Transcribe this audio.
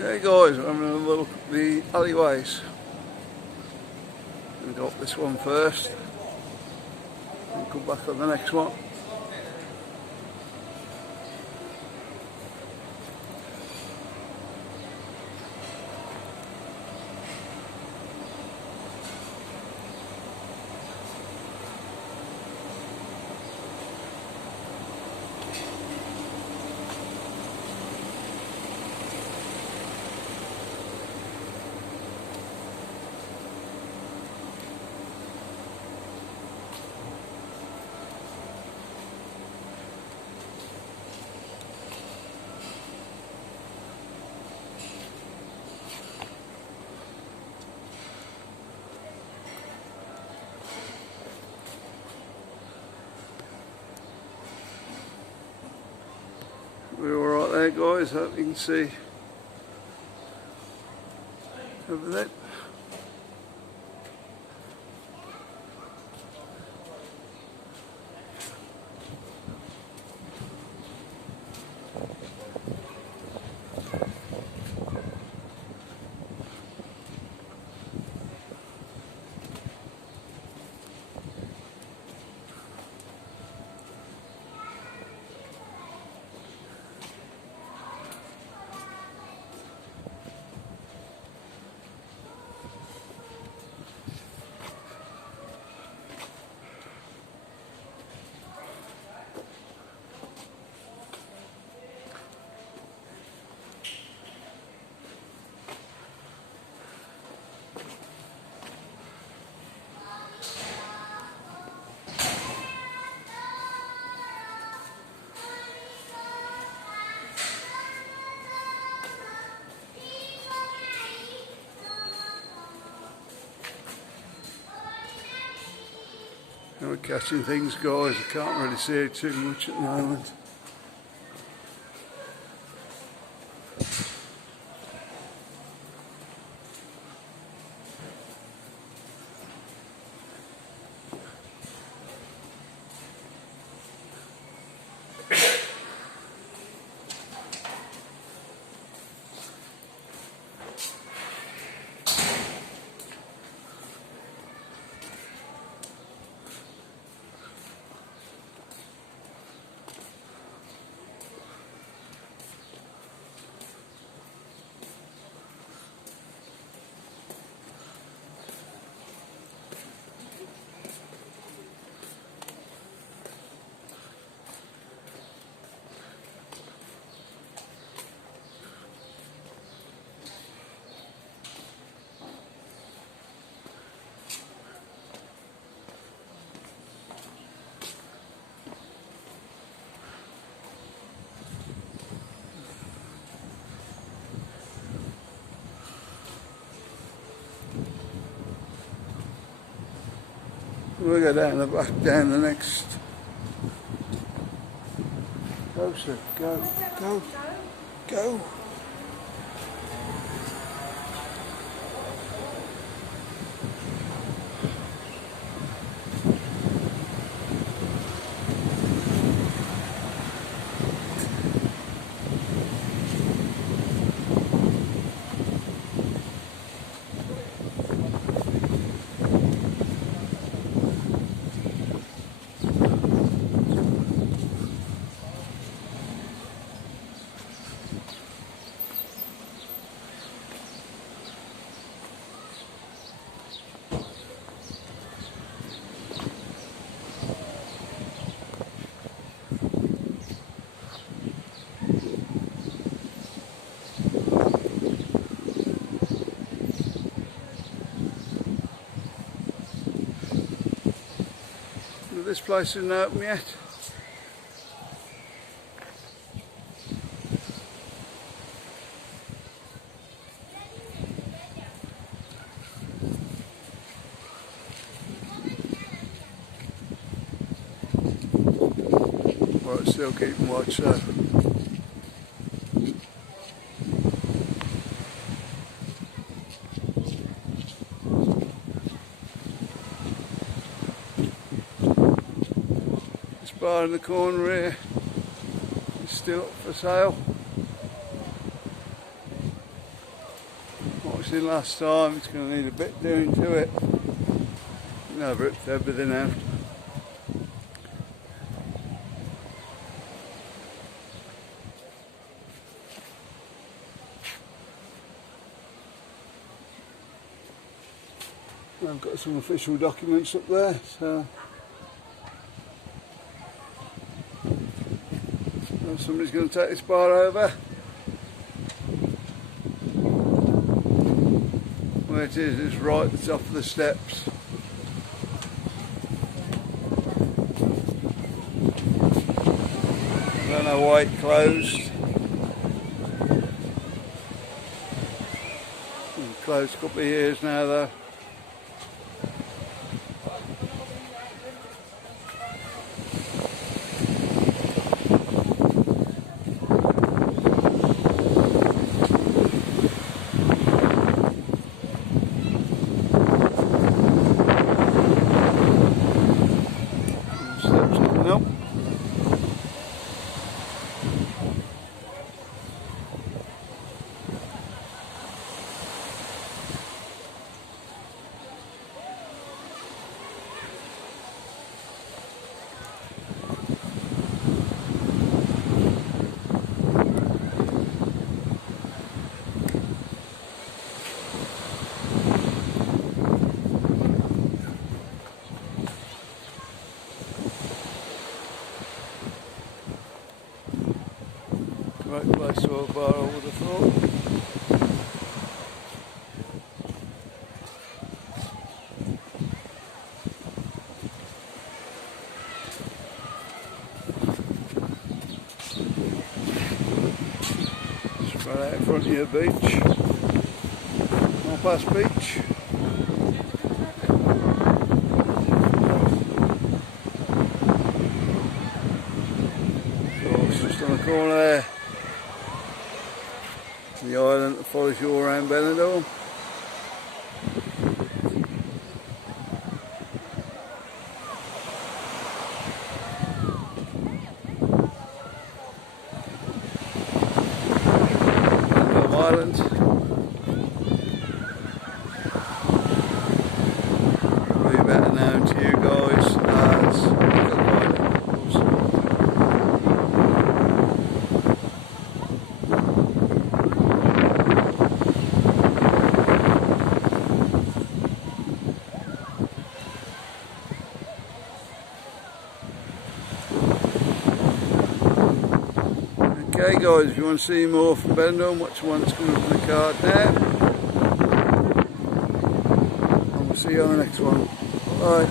Okay guys, I'm having a look at the alleyways. I'm going to go up this one first and come back on the next one. We're alright there guys, hope you can see everything. We're catching things guys, I can't really see it too much at the moment. We'll go down the back, down the next. Go sir, go, go, go. This place isn't open yet. Well, it's still keeping watch so. Bar in the corner here is still up for sale. seen last time, it's going to need a bit doing to it. Never ripped everything out. I've got some official documents up there, so somebody's going to take this bar over. Where it is right at the top of the steps. I don't know why it closed. It's closed a couple of years now though. Steps coming up. Right place for a bar, I would have thought. Just right out in front of your beach. Past beach. So it's just on the corner there. The island that follows you around Benidorm. Benidorm Island. Probably better known to you guys as okay guys, if you want to see more from Benidorm, watch the one that's coming from the card now. And we'll see you on the next one. Bye.